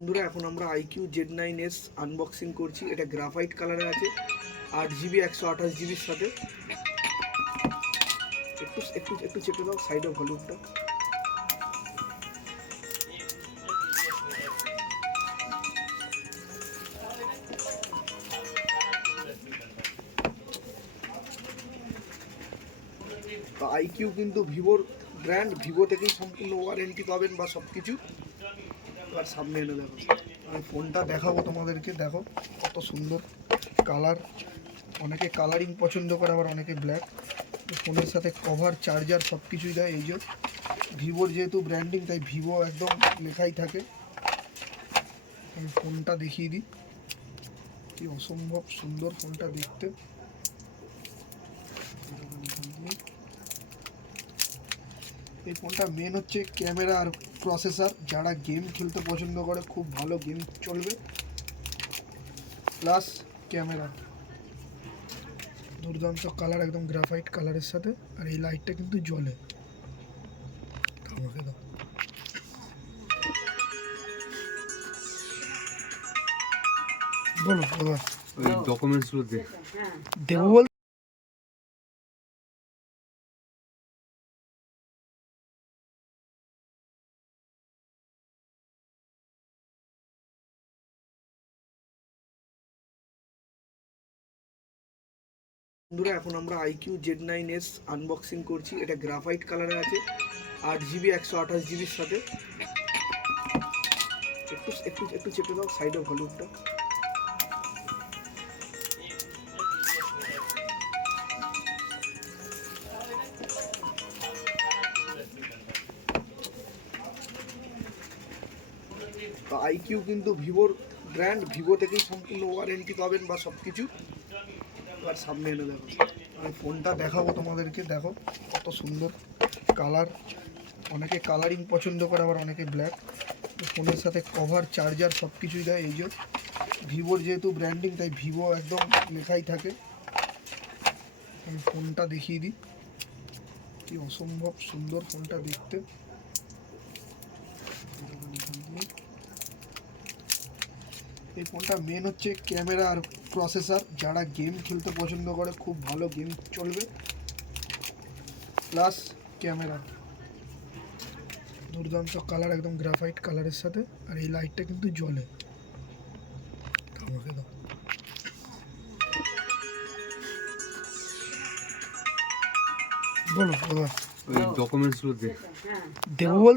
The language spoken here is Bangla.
বন্ধুরা এখন আমরা আইকিউ Z9s আনবক্সিং করছি। এটা গ্রাফাইট কালারে আছে, 8GB 128GBর সাথে। একটু একটু একটু চেপে দাও সাইডে ভলিউমটা। আইকিউ কিন্তু ভিভোর ব্র্যান্ড, ভিভো থেকেই সম্পূর্ণ ওয়ারেন্টি পাবেন বা সব কিছু। আর সামনে এনে দেখো, আমি ফোনটা দেখাবো তোমাদেরকে। দেখো কত সুন্দর কালার, অনেকে কালারিং পছন্দ করে, আবার অনেকে ব্ল্যাক। ফোনের সাথে কভার, চার্জার সব কিছুই দেয়। এই যে ভিভোর যেহেতু ব্র্যান্ডিং, তাই ভিভো একদম লেখাই থাকে। আমি ফোনটা দেখিয়ে দিই, কি অসম্ভব সুন্দর ফোনটা দেখতে। এই ফোনটা মেন হচ্ছে ক্যামেরা আর প্রসেসর। যারা গেম খেলতে পছন্দ করে, খুব ভালো গেম চলবে। প্লাস ক্যামেরা দুর্দান্ত কালার, একদম গ্রাফাইট কালারের সাথে। আর এই লাইটটা কিন্তু জ্বলে। আমাকে দাও, বলো এবার ওই ডকুমেন্টসগুলো দেবো বল। বন্ধুরা এখন আমরা আইকিউ Z9s আনবক্সিং করছি। এটা গ্রাফাইট কালারে আছে, 8GB 128GBর সাথে। একটু একটু একটু চেপে দাও সাইডে ভলিউমটা। আইকিউ কিন্তু ভিভোর ব্র্যান্ড, ভিভো থেকেই সম্পূর্ণ ওয়ারেন্টি পাবেন বা সব কিছু। আর সামনে এনে দেখো, আমি ফোনটা দেখাবো তোমাদেরকে। দেখো কত সুন্দর কালার, অনেকে কালারিং পছন্দ করে, আবার অনেকে ব্ল্যাক। ফোনের সাথে কভার, চার্জার সব কিছুই দেয়। এই যে ভিভোর যেহেতু ব্র্যান্ডিং, তাই ভিভো একদম লেখাই থাকে। আমি ফোনটা দেখিয়ে দিই, কি অসম্ভব সুন্দর ফোনটা দেখতে। এই ফোনটা মেন হচ্ছে ক্যামেরা আর প্রসেসর। যারা গেম খেলতে পছন্দ করে, খুব ভালো গেম চলবে। প্লাস ক্যামেরা দুর্দান্ত কালার, একদম গ্রাফাইট কালারের সাথে। আর এই লাইটটা কিন্তু জ্বলে। আমাকে দাও, বলো এবার ওই ডকুমেন্টসগুলো দেবো বল।